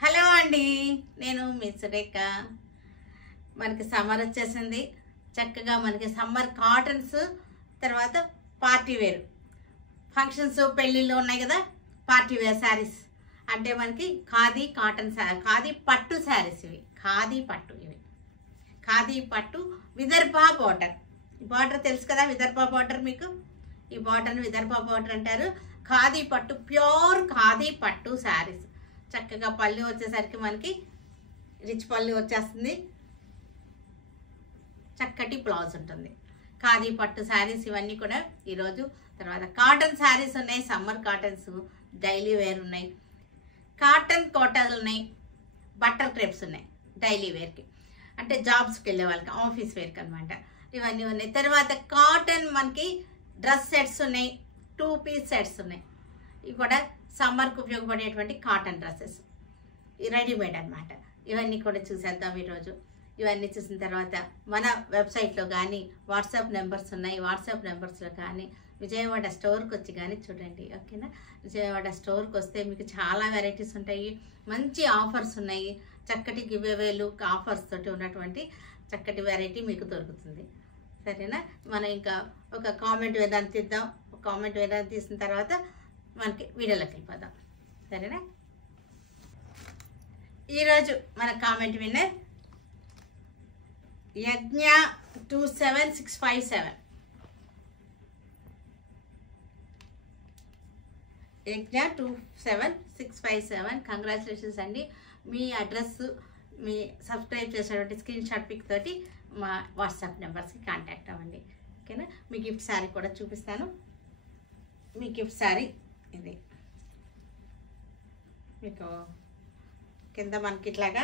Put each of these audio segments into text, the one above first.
Hello అండి, నేను మీ సురేఖ. మనకి సమ్మర్ వచ్చేసింది. చక్కగా మనకి సమ్మర్ కాటన్స్, తర్వాత పార్టీ వేర్ ఫంక్షన్స్ పెళ్ళిళ్ళు ఉన్నాయి కదా, పార్టీ వేర్ శారీస్ అంటే మనకి ఖాదీ కాటన్ ఖాదీ పట్టు శారీస్. ఇవి ఖాదీ పట్టు విదర్భ బార్డర్. ఈ బార్డర్ తెలుసు కదా, విదర్భ బార్డర్. మీకు ఈ బార్డర్ని విదర్భ బార్డర్ అంటారు. ఖాదీ పట్టు, ప్యూర్ ఖాదీ పట్టు శారీస్. చక్కగా పళ్ళు వచ్చేసరికి మనకి రిచ్ పళ్ళు వచ్చేస్తుంది. చక్కటి బ్లౌజ్ ఉంటుంది. ఖాదీ పట్టు శారీస్ ఇవన్నీ కూడా ఈరోజు. తర్వాత కాటన్ శారీస్ ఉన్నాయి, సమ్మర్ కాటన్స్, డైలీ వేర్ ఉన్నాయి, కాటన్ కోటాలు ఉన్నాయి, బట్టర్ క్రేప్స్ ఉన్నాయి డైలీ వేర్కి, అంటే జాబ్స్కి వెళ్ళే వాళ్ళకి, ఆఫీస్ వేర్కి అనమాట. ఇవన్నీ ఉన్నాయి. తర్వాత కాటన్ మనకి డ్రెస్ సెట్స్ ఉన్నాయి, 2 పీస్ సెట్స్ ఉన్నాయి. ఇవి కూడా సమ్మర్కి ఉపయోగపడేటువంటి కాటన్ డ్రెస్సెస్, రెడీమేడ్ అనమాట. ఇవన్నీ కూడా చూసేద్దాం ఈరోజు. ఇవన్నీ చూసిన తర్వాత మన వెబ్సైట్లో కానీ వాట్సాప్ నెంబర్స్ ఉన్నాయి, వాట్సాప్ నెంబర్స్లో కానీ విజయవాడ స్టోర్కి వచ్చి కానీ చూడండి, ఓకేనా. విజయవాడ స్టోర్కి వస్తే మీకు చాలా వెరైటీస్ ఉంటాయి, మంచి ఆఫర్స్ ఉన్నాయి, చక్కటి గివ్ అవేలు ఆఫర్స్ తోటి ఉన్నటువంటి చక్కటి వెరైటీ మీకు దొరుకుతుంది, సరేనా. మనం ఇంకా ఒక కామెంట్ వేదాన్ని తీద్దాం. ఒక కామెంట్ వేదాన్ని తీసిన తర్వాత మనకి వీడియోలోకి వెళ్ళిపోదాం, సరేనా. ఈరోజు మన కామెంట్ విన్నర్ యజ్ఞ 27657. యజ్ఞ 27657. కంగ్రాచులేషన్స్ అండి. మీ అడ్రస్, మీ సబ్స్క్రైబ్ చేసేటువంటి స్క్రీన్ షాట్ పిక్ తోటి మా వాట్సాప్ నెంబర్స్కి కాంటాక్ట్ అవ్వండి, ఓకేనా. మీ గిఫ్ట్ శారీ కూడా చూపిస్తాను. మీ గిఫ్ట్ శారీ ఇది. మీకు కింద మనకి ఇట్లాగా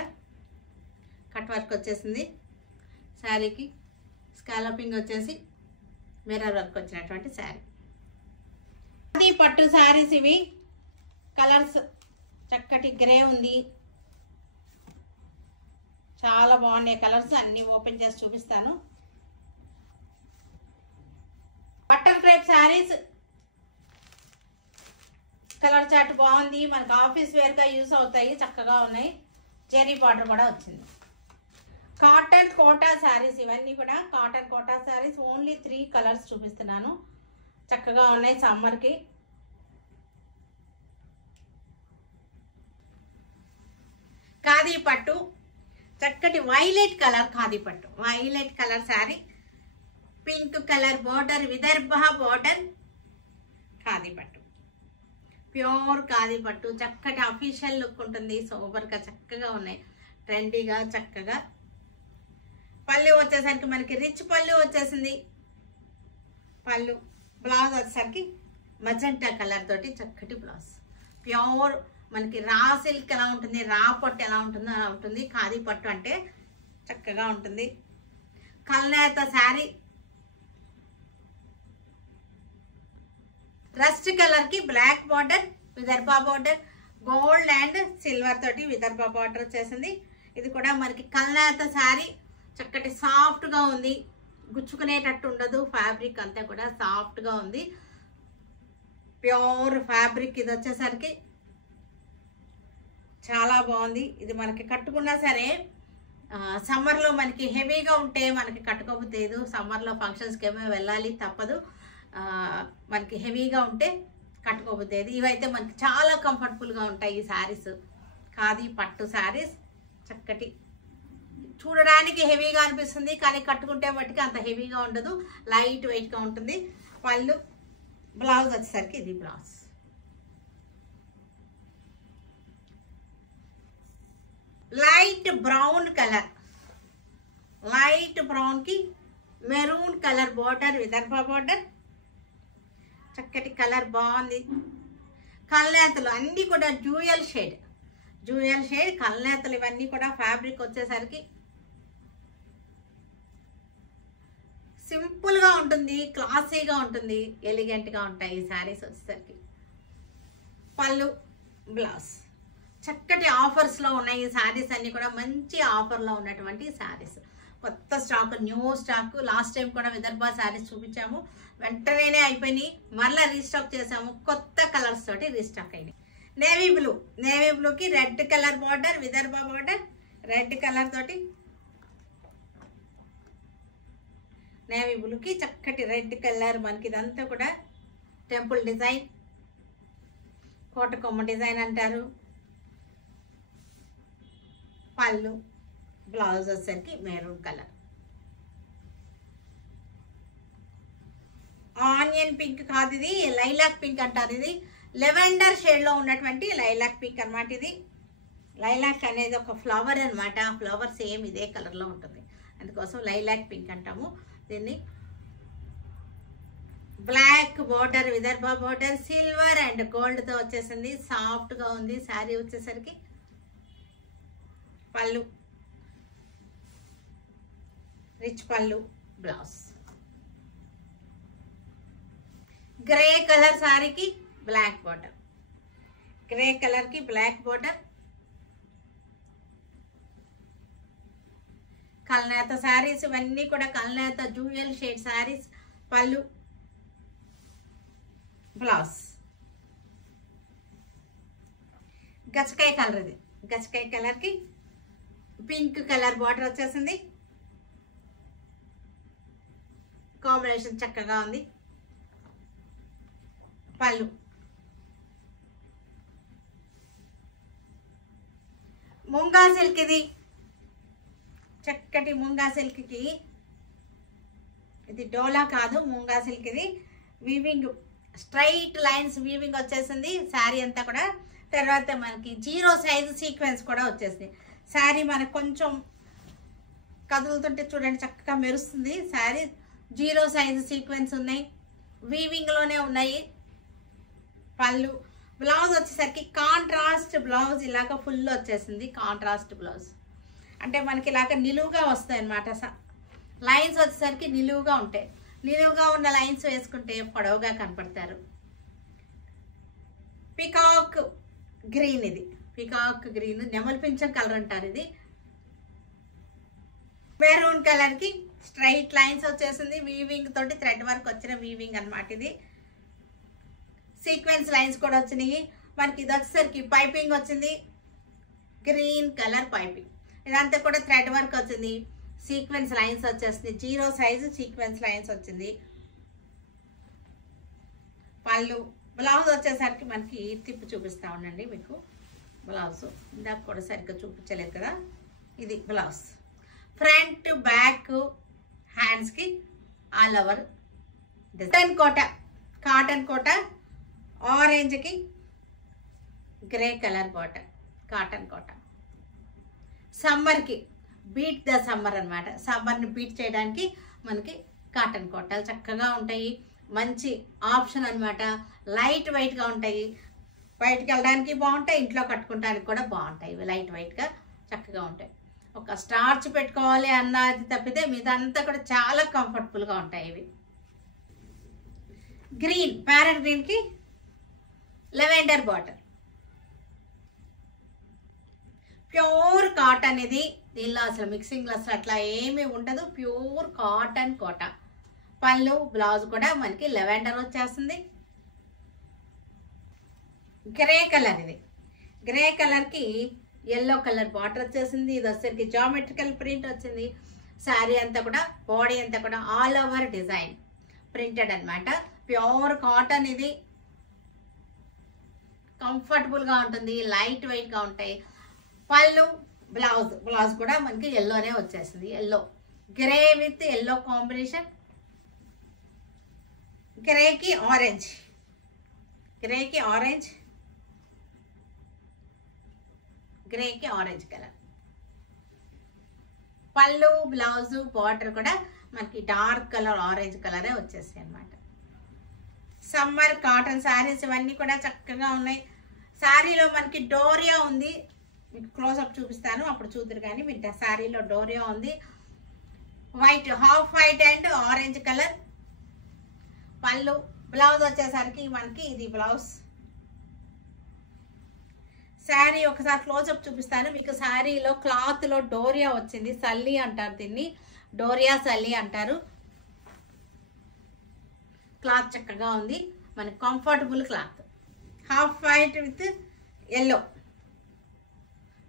కట్ వర్క్ వచ్చేసింది, శారీకి స్కాలపింగ్ వచ్చేసి మిర్రర్ వర్క్ వచ్చినటువంటి శారీ. అది పట్టు శారీస్. ఇవి కలర్స్ చక్కటి గ్రే ఉంది, చాలా బాగున్నాయి కలర్స్. అన్నీ ఓపెన్ చేసి చూపిస్తాను. Butter crepe saris, colour chart బాగుంది, మనకు ఆఫీస్ వేర్గా యూస్ అవుతాయి, చక్కగా ఉన్నాయి. జెరీ బార్డర్ కూడా వచ్చింది. కాటన్ కోటా శారీస్, ఇవన్నీ కూడా cotton Kota saris. Only 3 colours చూపిస్తున్నాను, చక్కగా ఉన్నాయి సమ్మర్కి. ఖాదీ పట్టు, చక్కటి వైలెట్ కలర్ ఖాదీ పట్టు, violet colour sari, pink colour border, Vidarbha border, khadi పట్టు, ప్యూర్ ఖాదీ పట్టు. చక్కటి అఫీషియల్ లుక్ ఉంటుంది, సూపర్గా చక్కగా ఉన్నాయి, ట్రెండీగా చక్కగా. పళ్ళు వచ్చేసరికి మనకి రిచ్ పళ్ళు వచ్చేసింది. పళ్ళు, బ్లౌజ్ వచ్చేసరికి మజంటా కలర్ తోటి చక్కటి బ్లౌజ్. ప్యూర్ మనకి రా సిల్క్ ఎలా ఉంటుంది, రా పట్టు ఎలా ఉంటుందో అలా ఉంటుంది. ఖాదీ పట్టు అంటే చక్కగా ఉంటుంది. కల్నేత శారీ, రస్ట్ కలర్ కి black border, Vidarbha border, gold and silver తోటి విదర్భ బార్డర్ వచ్చేసింది. ఇది కూడా మనకి కల్నేత శారీ, చక్కటి సాఫ్ట్ గా ఉంది, గుచ్చుకునేటట్టు ఉండదు. ఫ్యాబ్రిక్ అంతా కూడా సాఫ్ట్ గా ఉంది, ప్యూర్ ఫ్యాబ్రిక్. ఇది వచ్చేసరికి చాలా బాగుంది. ఇది మనకి కట్టుకున్నా సరే సమ్మర్లో మనకి హెవీగా ఉంటే మనకి కట్టుకోబోలేదు. సమ్మర్లో ఫంక్షన్స్కి ఏమో వెళ్ళాలి, తప్పదు. మనకి హెవీగా ఉంటే కట్టుకోబోతుంది. ఇవైతే మనకి చాలా కంఫర్టబుల్గా ఉంటాయి ఈ శారీస్. ఖాదీ పట్టు శారీస్, చక్కటి, చూడడానికి హెవీగా అనిపిస్తుంది కానీ కట్టుకుంటే మట్టుకి అంత హెవీగా ఉండదు, లైట్ వెయిట్గా ఉంటుంది. పళ్ళు, బ్లౌజ్ వచ్చేసరికి ఇది blouse. Light brown colour, light బ్రౌన్కి maroon colour border, Vidarbha border, చక్కటి కలర్ బాగుంది. కల్నేతలు అన్నీ కూడా డ్యూయల్ షేడ్ కల్నేతలు. ఇవన్నీ కూడా ఫ్యాబ్రిక్ వచ్చేసరికి సింపుల్గా ఉంటుంది, క్లాసీగా ఉంటుంది, ఎలిగెంట్గా ఉంటాయి ఈ శారీస్ వచ్చేసరికి. పళ్ళు, బ్లౌజ్, చక్కటి ఆఫర్స్లో ఉన్నాయి ఈ శారీస్ అన్నీ కూడా. మంచి ఆఫర్లో ఉన్నటువంటి శారీస్, కొత్త stock, new stock. Last time కూడా విదర్భ శారీస్ చూపించాము, వెంటనే అయిపోయినాయి, మరలా రీస్టాక్ చేసాము. కొత్త కలర్స్ తోటి రీస్టాక్ అయినాయి. నేవీ బ్లూకి red colour border, Vidarbha border red colour తోటి, నేవీ బ్లూకి చక్కటి రెడ్ కలర్. మనకి ఇదంతా కూడా టెంపుల్ డిజైన్, కోటకొమ్మ డిజైన్ అంటారు. పళ్ళు, బ్లౌజ్ వచ్చేసరికి మెరూన్ కలర్. ఆనియన్ పింక్ కాదు, ఇది లైలాక్ పింక్ అంటారు. ఇది లెవెండర్ షేడ్లో ఉన్నటువంటి లైలాక్ పింక్ అనమాట. ఇది లైలాక్ అనేది ఒక ఫ్లవర్ అనమాట. ఆ ఫ్లవర్ సేమ్ ఇదే కలర్లో ఉంటుంది, అందుకోసం లైలాక్ పింక్ అంటాము దీన్ని. Black border, Vidarbha border, silver and గోల్డ్తో వచ్చేసింది. సాఫ్ట్గా ఉంది శారీ వచ్చేసరికి. పళ్ళు, రిచ్ పళ్ళు, బ్లౌజ్. గ్రే కలర్ శారీకి బ్లాక్ బోర్డర్, గ్రే కలర్కి బ్లాక్ బోర్డర్. కల్నేత శారీస్ ఇవన్నీ కూడా కల్నేత జ్యూయల్ షేడ్ శారీస్. పళ్ళు, బ్లౌజ్. గచ్చకాయ కలర్, ఇది గచ్చకాయ కలర్కి పింక్ కలర్ బార్డర్ వచ్చేసింది. కాంబినేషన్ చక్కగా ఉంది. పళ్ళు, ముంగా సిల్క్, ఇది చక్కటి ముంగా సిల్క్కి, ఇది డోలా కాదు ముంగా సిల్క్. ఇది వీవింగ్, స్ట్రైట్ లైన్స్ వీవింగ్ వచ్చేసింది శారీ అంతా కూడా. తర్వాత మనకి 0 సైజు సీక్వెన్స్ కూడా వచ్చేసింది. శారీ మనకు కొంచెం కదులుతుంటే చూడండి చక్కగా మెరుస్తుంది శారీ. 0 సైజు సీక్వెన్స్ ఉన్నాయి, వీవింగ్లోనే ఉన్నాయి. పళ్ళు, బ్లౌజ్ వచ్చేసరికి కాంట్రాస్ట్ బ్లౌజ్, ఇలాగ ఫుల్ వచ్చేసింది కాంట్రాస్ట్ బ్లౌజ్. అంటే మనకి ఇలాగ నిలువుగా వస్తాయి అన్నమాట. లైన్స్ వచ్చేసరికి నిలువుగా ఉంటాయి. నిలువుగా ఉన్న లైన్స్ వేసుకుంటే పొడవుగా కనపడతారు. పికాక్ గ్రీన్, ఇది పికాక్ గ్రీన్, నెమలి పింఛం కలర్ అంటారు. ఇది మెరూన్ కలర్కి స్ట్రైట్ లైన్స్ వచ్చేసింది. వీవింగ్ తోటి థ్రెడ్ వర్క్ వచ్చిన వీవింగ్ అనమాట. ఇది సీక్వెన్స్ లైన్స్ కూడా వచ్చినాయి మనకి. ఇది వచ్చేసరికి పైపింగ్ వచ్చింది, గ్రీన్ కలర్ పైపింగ్. ఇదంతా కూడా థ్రెడ్ వర్క్ వచ్చింది, సీక్వెన్స్ లైన్స్ వచ్చేసింది. 0 సైజు సీక్వెన్స్ లైన్స్ వచ్చింది. పళ్ళు, బ్లౌజ్ వచ్చేసరికి మనకి తిప్పి చూపిస్తా ఉండండి మీకు. బ్లౌజ్ ఇందాక కూడా సరిగ్గా చూపించలేదు కదా. ఇది బ్లౌజ్, ఫ్రంట్ బ్యాక్ హ్యాండ్స్కి ఆల్ ఓవర్ డిజైన్. కోట, కాటన్ కోట, ఆరెంజ్కి గ్రే కలర్ బార్డర్, కాటన్ కోట. సమ్మర్కి బీట్ ద సమ్మర్ అనమాట. సమ్మర్ని బీట్ చేయడానికి మనకి కాటన్ కోటలు చక్కగా ఉంటాయి. మంచి ఆప్షన్ అనమాట. లైట్ వెయిట్గా ఉంటాయి, బయటికి వెళ్ళడానికి బాగుంటాయి, ఇంట్లో కట్టుకోవడానికి కూడా బాగుంటాయి. ఇవి లైట్ వెయిట్గా చక్కగా ఉంటాయి. ఒక స్టార్చ్ పెట్టుకోవాలి అన్నది తప్పితే మీదంతా కూడా చాలా కంఫర్టబుల్గా ఉంటాయి ఇవి. గ్రీన్, ప్యారెట్ గ్రీన్కి లెవెండర్ బార్డర్. ప్యూర్ కాటన్, ఇది దీనిలో అసలు మిక్సింగ్లో అసలు అట్లా ఏమీ ఉండదు. ప్యూర్ కాటన్ కోట. పళ్ళు, బ్లౌజ్ కూడా మనకి లెవెండర్ వచ్చేస్తుంది. గ్రే కలర్, ఇది గ్రే కలర్కి ఎల్లో కలర్ బార్డర్ వచ్చేసింది. ఇది వచ్చేసరికి జామెట్రికల్ ప్రింట్ వచ్చింది. శారీ అంతా కూడా, బాడీ అంతా కూడా ఆల్ ఓవర్ డిజైన్ ప్రింటెడ్ అనమాట. ప్యూర్ కాటన్, ఇది కంఫర్టబుల్గా ఉంటుంది, లైట్ వెయిట్గా ఉంటాయి. పళ్ళు, బ్లౌజ్ కూడా మనకి ఎల్లోనే వచ్చేసింది. Yellow, grey with yellow combination. గ్రేకి ఆరెంజ్, గ్రేకి ఆరెంజ్, గ్రేకి ఆరెంజ్ కలర్. పళ్ళు, బ్లౌజ్, బార్డర్ కూడా మనకి డార్క్ కలర్ ఆరెంజ్ కలరే వచ్చేసాయి అన్నమాట. సమ్మర్ కాటన్ శారీస్ ఇవన్నీ కూడా చక్కగా ఉన్నాయి. శారీలో మనకి డోరియా ఉంది, మీకు క్లోజ్అప్ చూపిస్తాను అప్పుడు చూద్దరు. కానీ మీకు శారీలో డోరియా ఉంది. White, half white and orange colour. పళ్ళు, బ్లౌజ్ వచ్చేసరికి మనకి ఇది బ్లౌజ్. శారీ ఒకసారి క్లోజ్అప్ చూపిస్తాను మీకు. శారీలో క్లాత్లో డోరియా వచ్చింది, సల్లి అంటారు దీన్ని, డోరియా సల్లి అంటారు. క్లాత్ చక్కగా ఉంది, మనకి comfortable cloth. Half white with yellow,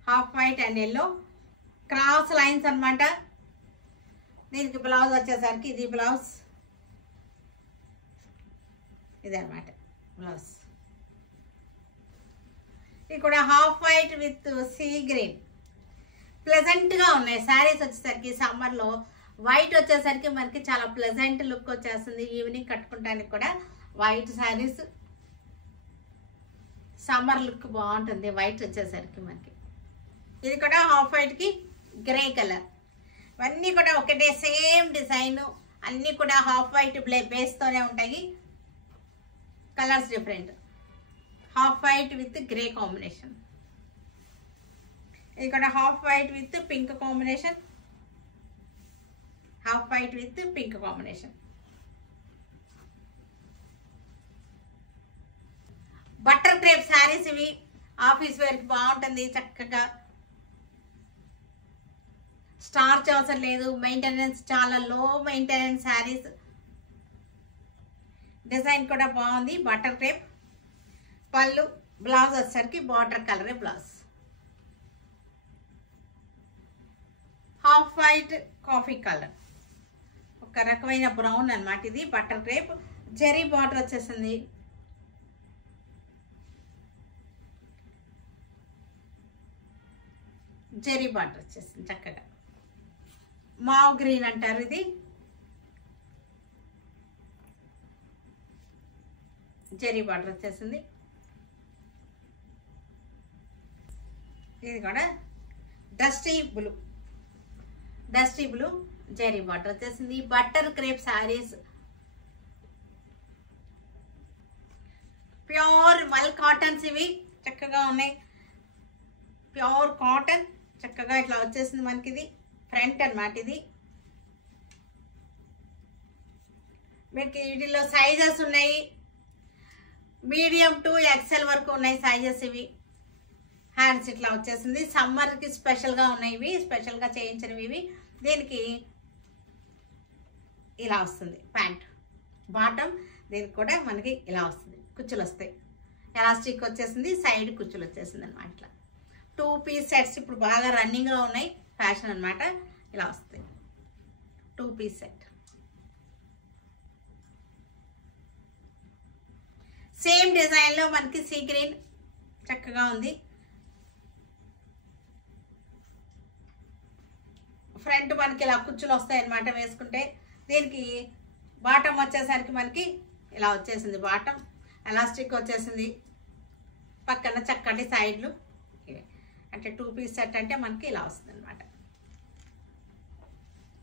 half white and yellow cross lines అన్నమాట. దీనికి బ్లౌజ్ వచ్చేసరికి ఇది బ్లౌజ్, ఇది అనమాట బ్లౌజ్. ఇది కూడా half white with sea green. ప్లెజెంట్గా ఉన్నాయి శారీస్ వచ్చేసరికి. సమ్మర్లో వైట్ వచ్చేసరికి మనకి చాలా ప్లెజెంట్ లుక్ వచ్చేస్తుంది. ఈవినింగ్ కట్టుకుంటానికి కూడా వైట్ శారీస్ సమ్మర్ లుక్ బాగుంటుంది వైట్ వచ్చేసరికి మనకి. ఇది కూడా హాఫ్ వైట్కి గ్రే కలర్. ఇవన్నీ కూడా ఒకటే సేమ్ డిజైన్, అన్నీ కూడా హాఫ్ వైట్ బేస్తోనే ఉంటాయి. Colours different. Half white with grey combination. ఇది కూడా half white with pink combination, half white with pink combination. Butter crepe saris ఇవి. ఆఫీస్ వేర్కి బాగుంటుంది చక్కగా. స్టార్చ్ అవసరం లేదు, మెయింటెనెన్స్ చాలా లో మెయింటెనెన్స్ శారీస్. డిజైన్ కూడా బాగుంది. Butter crepe. పళ్ళు, బ్లౌజ్ వచ్చేసరికి బార్డర్ కలరే blouse. Half white coffee colour, ఒక రకమైన బ్రౌన్ అన్నమాట. ఇది బటర్ క్రేప్. జెరీ బార్డర్ వచ్చేసింది. జెరీ బార్డర్ వచ్చేసింది చక్కగా. మావ్ గ్రీన్ అంటారు ఇది. జెరీ బార్డర్ వచ్చేసింది. ఇది కూడా dusty blue, dusty blue zari border వచ్చేసింది. Butter crepe saris. Pure mul cottons ఇవి చక్కగా ఉన్నాయి. ప్యూర్ కాటన్ చక్కగా ఇట్లా వచ్చేసింది మనకి. ఇది ఫ్రంట్ అన్నమాట. ఇది మీకు వీటిలో సైజెస్ ఉన్నాయి. మీడియం టు ఎక్సెల్ వరకు ఉన్నాయి సైజెస్ ఇవి. హ్యాండ్స్ ఇట్లా వచ్చేసింది. సమ్మర్కి స్పెషల్గా ఉన్నాయి ఇవి, స్పెషల్గా చేయించినవి ఇవి. దీనికి ఇలా వస్తుంది ప్యాంట్. బాటమ్ దీనికి కూడా మనకి ఇలా వస్తుంది. కుచ్చులు వస్తాయి. ఎలాస్టిక్ వచ్చేసింది. సైడ్ కుచ్చులు వచ్చేసింది అనమాట. ఇట్లా 2 పీస్ సెట్స్ ఇప్పుడు బాగా రన్నింగ్లో ఉన్నాయి. ఫ్యాషన్ అనమాట. ఇలా వస్తాయి 2 పీస్ సెట్. సేమ్ డిజైన్లో మనకి సీ గ్రీన్ చక్కగా ఉంది. ఫ్రంట్ మనకి ఇలా కుచ్చులు వస్తాయి అన్నమాట వేసుకుంటే. దీనికి బాటమ్ వచ్చేసరికి మనకి ఇలా వచ్చేసింది. బాటమ్ ఎలాస్టిక్ వచ్చేసింది. పక్కన చక్కటి సైడ్లు. అంటే 2 పీస్ సెట్ అంటే మనకి ఇలా వస్తుంది అనమాట.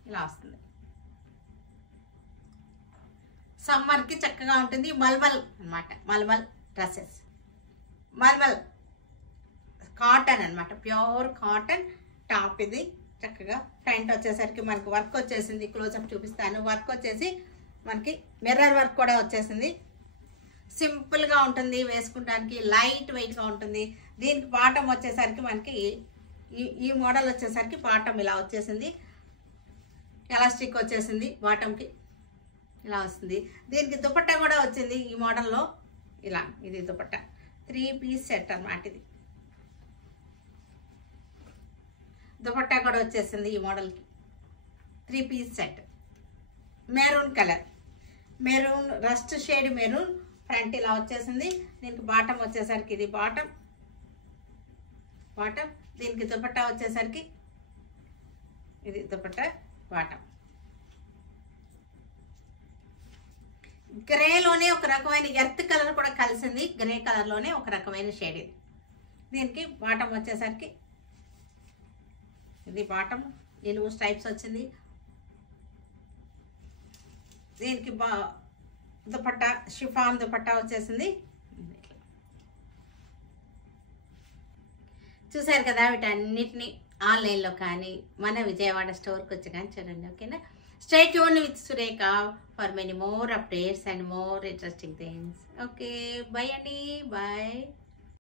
ఇలా వస్తుంది. సమ్మర్కి చక్కగా ఉంటుంది. మల్మల్ అనమాట. మల్మల్ డ్రెస్సెస్. మల్మల్ కాటన్ అనమాట. ప్యూర్ కాటన్ టాప్ ఇది. చక్కగా ఫ్రంట్ వచ్చేసరికి మనకి వర్క్ వచ్చేసింది. క్లోజప్ చూపిస్తాను. వర్క్ వచ్చేసి మనకి మిర్రర్ వర్క్ కూడా వచ్చేసింది. సింపుల్గా ఉంటుంది వేసుకుంటానికి. లైట్ వెయిట్గా ఉంటుంది. దీనికి బాటమ్ వచ్చేసరికి మనకి ఈ మోడల్ వచ్చేసరికి బాటమ్ ఇలా వచ్చేసింది. ఎలాస్టిక్ వచ్చేసింది బాటమ్కి. ఇలా వస్తుంది. దీనికి దుపట్టా కూడా వచ్చింది ఈ మోడల్లో. ఇలా ఇది దుపట్టా 3 పీస్ సెట్ అన్నమాట. ఇది దుపట్టా కూడా వచ్చేసింది ఈ మోడల్కి. 3 piece set. Maroon colour, maroon rust shade maroon. Front ఇలా వచ్చేసింది. దీనికి బాటమ్ వచ్చేసరికి ఇది బాటమ్. బాటమ్ దీనికి దుపట్టా వచ్చేసరికి ఇది దుపట్టా బాటమ్. గ్రేలోనే ఒక రకమైన ఎర్త్ కలర్ కూడా కలిసింది. గ్రే కలర్లోనే ఒక రకమైన షేడ్ ఇది. దీనికి బాటమ్ వచ్చేసరికి ఇది బాటమ్. నిలువు స్ట్రైప్స్ వచ్చింది. దీనికి దుపట్టా షిఫాన్ దుపట్టా వచ్చేసింది. చూసారు కదా. వీటన్నిటిని ఆన్లైన్లో కానీ మన విజయవాడ స్టోర్కి వచ్చి కానీ చూడండి. ఓకేనా. Stay tuned with Sureka for many more updates and more interesting things. Okay, bye Andy, bye.